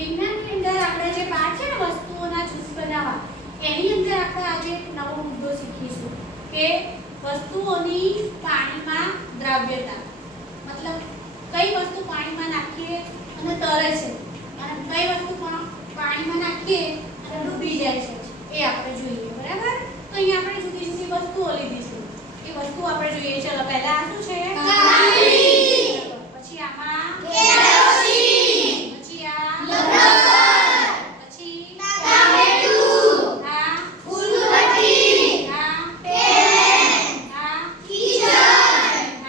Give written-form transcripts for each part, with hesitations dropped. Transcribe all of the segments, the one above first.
વિજ્ઞાનની અંદર આપણે જે પાઠ છે ને વસ્તુઓના જૂથ બનાવવા એની અંદર આપણે આજે એક નવો મુદ્દો શીખીશું કે વસ્તુઓની પાણીમાં દ્રાવ્યતા મતલબ કઈ વસ્તુ પાણીમાં નાખીએ અને તરે છે અને કઈ વસ્તુ પાણીમાં નાખીએ અને ડૂબી જાય છે એ આપણે જોઈએ બરાબર તો અહીંયા આપણે જુદી જુદી વસ્તુઓ લીધીશું એ વસ્તુ આપણે જોઈએ ચલો પહેલા આ શું છે પાણી પછી આમાં કેરોસીન પછી આ લબરબ પછી ટામેટું આ ફૂલપટ્ટી આ પેન આ કિચન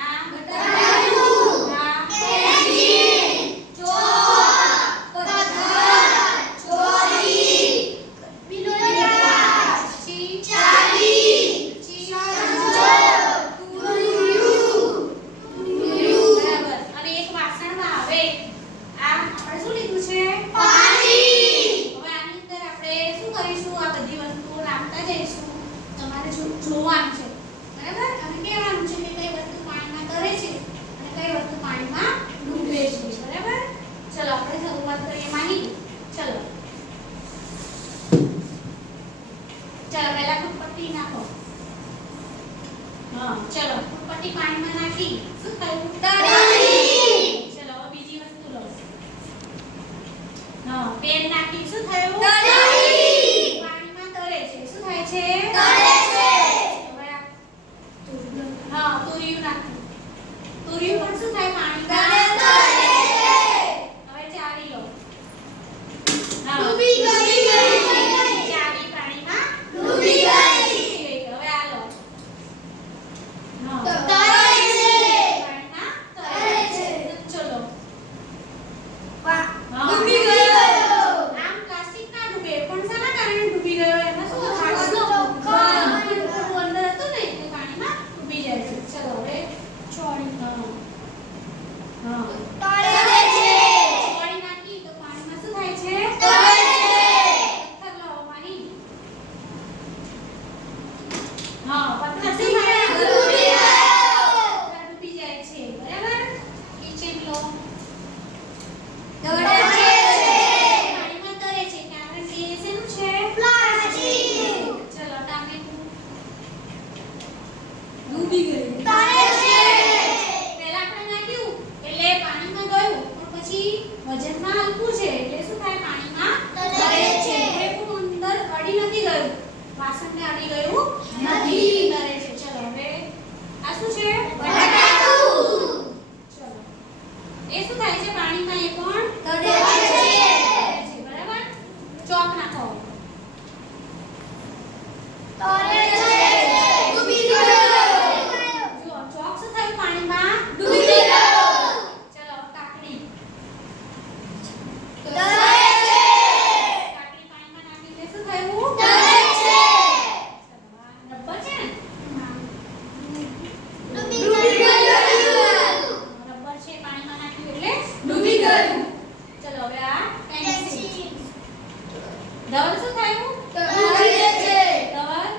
આ બટાટું આ પેન્સિલ ચોક કટર ચોરી બિલોડિયા પછી ચાવી પછી સંચો તુરિયું બરાબર અને એક વાસણમાં આવે આ આપણે શું લીધું છે પાણી હવે આની અંદર આપણે શું કરીશું આ બધી વસ્તુઓ નાખતા જઈશું તમારે જોવાનું છે બરાબર અને કહેવાનું છે કે કઈ વસ્તુ પાણીમાં તરે છે અને કઈ વસ્તુ પાણીમાં ડૂબે છે બરાબર ચલો આપણે શરૂઆત કરીએ માહિતી ચલો પહેલા ફૂટપટ્ટી નાખો હા ચલો ફૂટપટ્ટી પાણીમાં નાખી શું થયું તળી ચલો હવે બીજી વસ્તુ લો હા પેન નાખી શું થયું તળી પાણીમાં તળે છે શું થાય છે તળે છે હવે હા તુરિયું નાખી તુરિયું પણ શું થાય પાણીમાં તળે છે હવે ચાવી લો હા ડૂબી ગઈ ચાવી પાણીમાં ડૂબી ગઈ હવે આ લો હા તળે છે પાણીમાં તળે છે ચલો વાહ ડૂબી ગયો આમ પ્લાસ્ટિક ના ડૂબે પણ શાના કારણે ડૂબી ગયો એમાં શું હાડનો અંદર હતો ને એ પાણીમાં ડૂબી જાય છે ચલો હવે ચોળી હા તળે છે ચોળી નાખી તો પાણીમાં શું થાય છે તળે છે પથ્થર લાવો માની હા પથ્થર શું થાય ડૂબી જાય છે બરાબર કિચન લો તળે છે પાણીમાં તળે છે કારણ કે એ શેનું છે પ્લાસ્ટિક ચલો ટામેટું ડૂબી ગયું તળે છે પહેલા આપણે નાખ્યું એટલે પાણીમાં ગયું પણ પછી વજનમાં હલકું છે એટલે શું થાય પાણીમાં તળે છે એ અંદર અડી નથી ગયું વાસણને અડી ગયું નથી તળે છે ચલો હવે આ શું છે બટાટું ચલો એ શું થાય છે પાણીમાં એ પણ તળે છે બરાબર ચોક નાખો તળે છે ડૂબી ગયો જો ચોક શું થયું પાણીમાં ડૂબી ગયો ચલો કાકડી તળે છે કાકડી પાણીમાં નાખીને શું થયું તળે છે ચલો આ રબર છે ને ડૂબી ગયું રબર છે પાણીમાં નાખ્યું એટલે ડૂબી ગયું ચલો હવે આ પેન્સિલ ધવલ શું થયું તળે છે ધવલ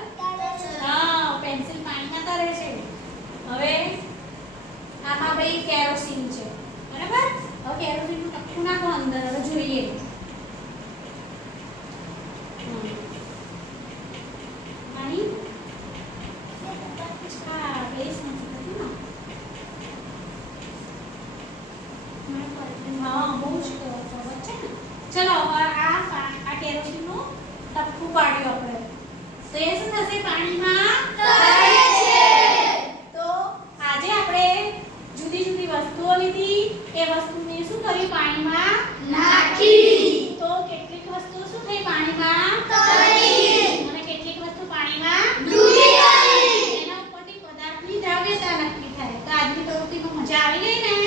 હા પેન્સિલ પાણીમાં તરે છે હવે આમાં ભાઈ કેરોસીન છે બરાબર હવે કેરોસીનનું ટપકું નાખો અંદર હવે જોઈએ માની હા બેસ નથી થતું ને હા બહુ જ ખબર છે ને ચલો હવે આ કેરોસીનનું ટપકું પાડ્યું આપણે તો એ શું થશે પાણીમાં તળે છે તો આજે આપણે જુદી જુદી વસ્તુઓ લીધી એ વસ્તુને શું કર્યું પાણીમાં નાખી તો કેટલીક વસ્તુઓ શું થઈ પાણીમાં તળી અને કેટલીક વસ્તુ પાણીમાં ડૂબી ગઈ એના ઉપરથી પદાર્થની દ્રાવ્યતા નક્કી થાય તો આજની પ્રવૃત્તિમાં મજા આવી ગઈ ને